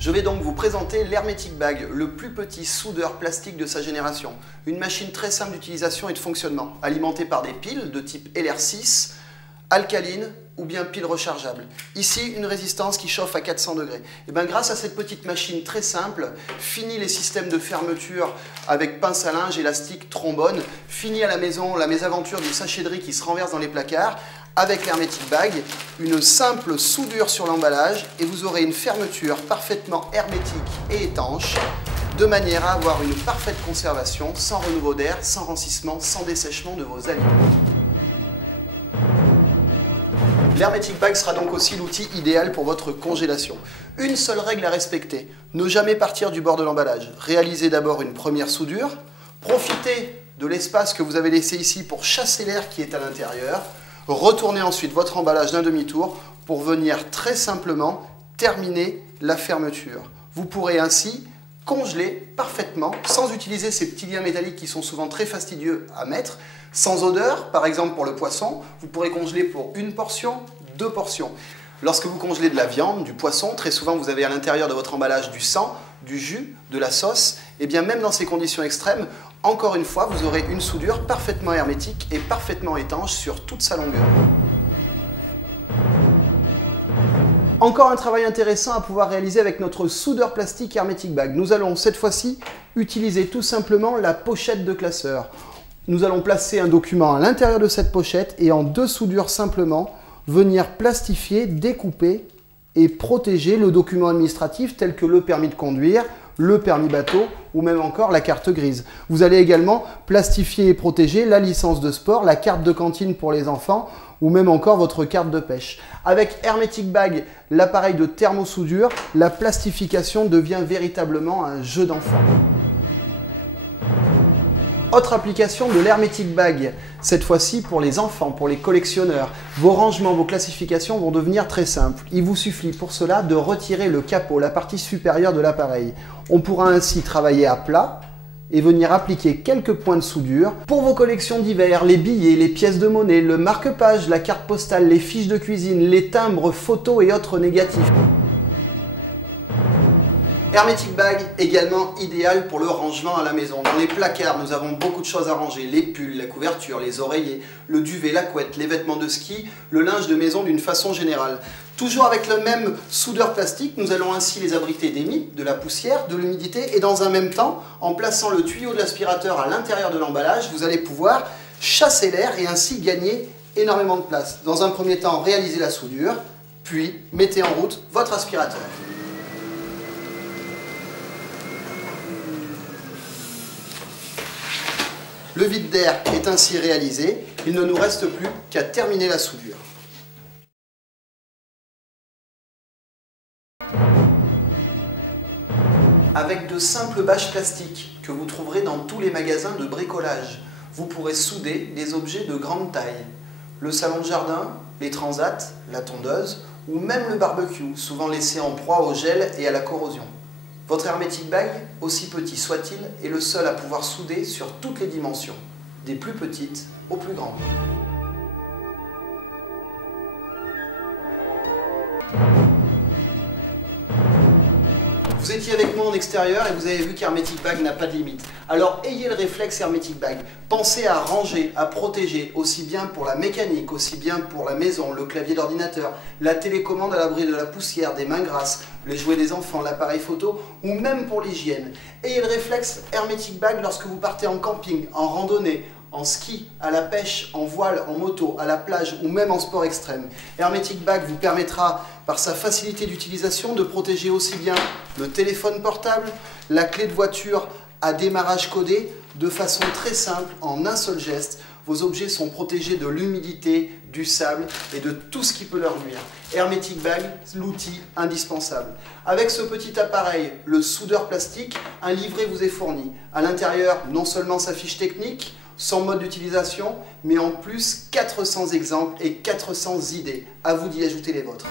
Je vais donc vous présenter l'Hermetic Bag, le plus petit soudeur plastique de sa génération. Une machine très simple d'utilisation et de fonctionnement, alimentée par des piles de type LR6, alcaline ou bien piles rechargeables. Ici, une résistance qui chauffe à 400 degrés. Et bien, grâce à cette petite machine très simple, fini les systèmes de fermeture avec pince à linge, élastique, trombone, fini à la maison la mésaventure du sachet de riz qui se renverse dans les placards. Avec l'Hermetic Bag, une simple soudure sur l'emballage et vous aurez une fermeture parfaitement hermétique et étanche, de manière à avoir une parfaite conservation, sans renouveau d'air, sans rancissement, sans dessèchement de vos aliments. L'Hermetic Bag sera donc aussi l'outil idéal pour votre congélation. Une seule règle à respecter, ne jamais partir du bord de l'emballage. Réalisez d'abord une première soudure, profitez de l'espace que vous avez laissé ici pour chasser l'air qui est à l'intérieur. Retournez ensuite votre emballage d'un demi-tour pour venir très simplement terminer la fermeture. Vous pourrez ainsi congeler parfaitement sans utiliser ces petits liens métalliques qui sont souvent très fastidieux à mettre. Sans odeur, par exemple pour le poisson, vous pourrez congeler pour une portion, 2 portions. Lorsque vous congelez de la viande, du poisson, très souvent vous avez à l'intérieur de votre emballage du sang, du jus, de la sauce. Et bien même dans ces conditions extrêmes, encore une fois, vous aurez une soudure parfaitement hermétique et parfaitement étanche sur toute sa longueur. Encore un travail intéressant à pouvoir réaliser avec notre soudeur plastique Hermetic Bag. Nous allons cette fois-ci utiliser tout simplement la pochette de classeur. Nous allons placer un document à l'intérieur de cette pochette et en 2 soudures simplement, venir plastifier, découper et protéger le document administratif tel que le permis de conduire, le permis bateau ou même encore la carte grise. Vous allez également plastifier et protéger la licence de sport, la carte de cantine pour les enfants ou même encore votre carte de pêche. Avec Hermetic Bag, l'appareil de thermosoudure, la plastification devient véritablement un jeu d'enfant. Autre application de l'Hermetic Bag, cette fois-ci pour les enfants, pour les collectionneurs. Vos rangements, vos classifications vont devenir très simples. Il vous suffit pour cela de retirer le capot, la partie supérieure de l'appareil. On pourra ainsi travailler à plat et venir appliquer quelques points de soudure. Pour vos collections d'hiver, les billets, les pièces de monnaie, le marque-page, la carte postale, les fiches de cuisine, les timbres, photos et autres négatifs. Hermetic Bag, également idéal pour le rangement à la maison. Dans les placards, nous avons beaucoup de choses à ranger. Les pulls, la couverture, les oreillers, le duvet, la couette, les vêtements de ski, le linge de maison d'une façon générale. Toujours avec le même soudeur plastique, nous allons ainsi les abriter des miettes, de la poussière, de l'humidité et dans un même temps, en plaçant le tuyau de l'aspirateur à l'intérieur de l'emballage, vous allez pouvoir chasser l'air et ainsi gagner énormément de place. Dans un premier temps, réalisez la soudure, puis mettez en route votre aspirateur. Le vide d'air est ainsi réalisé, il ne nous reste plus qu'à terminer la soudure. Avec de simples bâches plastiques que vous trouverez dans tous les magasins de bricolage, vous pourrez souder des objets de grande taille. Le salon de jardin, les transats, la tondeuse ou même le barbecue, souvent laissé en proie au gel et à la corrosion. Votre Hermetic Bag, aussi petit soit-il, est le seul à pouvoir souder sur toutes les dimensions, des plus petites aux plus grandes. Vous étiez avec moi en extérieur et vous avez vu qu'Hermetic Bag n'a pas de limite. Alors ayez le réflexe Hermetic Bag. Pensez à ranger, à protéger, aussi bien pour la mécanique, aussi bien pour la maison, le clavier d'ordinateur, la télécommande à l'abri de la poussière, des mains grasses, les jouets des enfants, l'appareil photo ou même pour l'hygiène. Ayez le réflexe Hermetic Bag lorsque vous partez en camping, en randonnée, en ski, à la pêche, en voile, en moto, à la plage ou même en sport extrême. Hermetic Bag vous permettra, par sa facilité d'utilisation, de protéger aussi bien le téléphone portable, la clé de voiture à démarrage codé, de façon très simple, en un seul geste. Vos objets sont protégés de l'humidité, du sable et de tout ce qui peut leur nuire. Hermetic Bag, l'outil indispensable. Avec ce petit appareil, le soudeur plastique, un livret vous est fourni. À l'intérieur, non seulement sa fiche technique, son mode d'utilisation, mais en plus 400 exemples et 400 idées. À vous d'y ajouter les vôtres.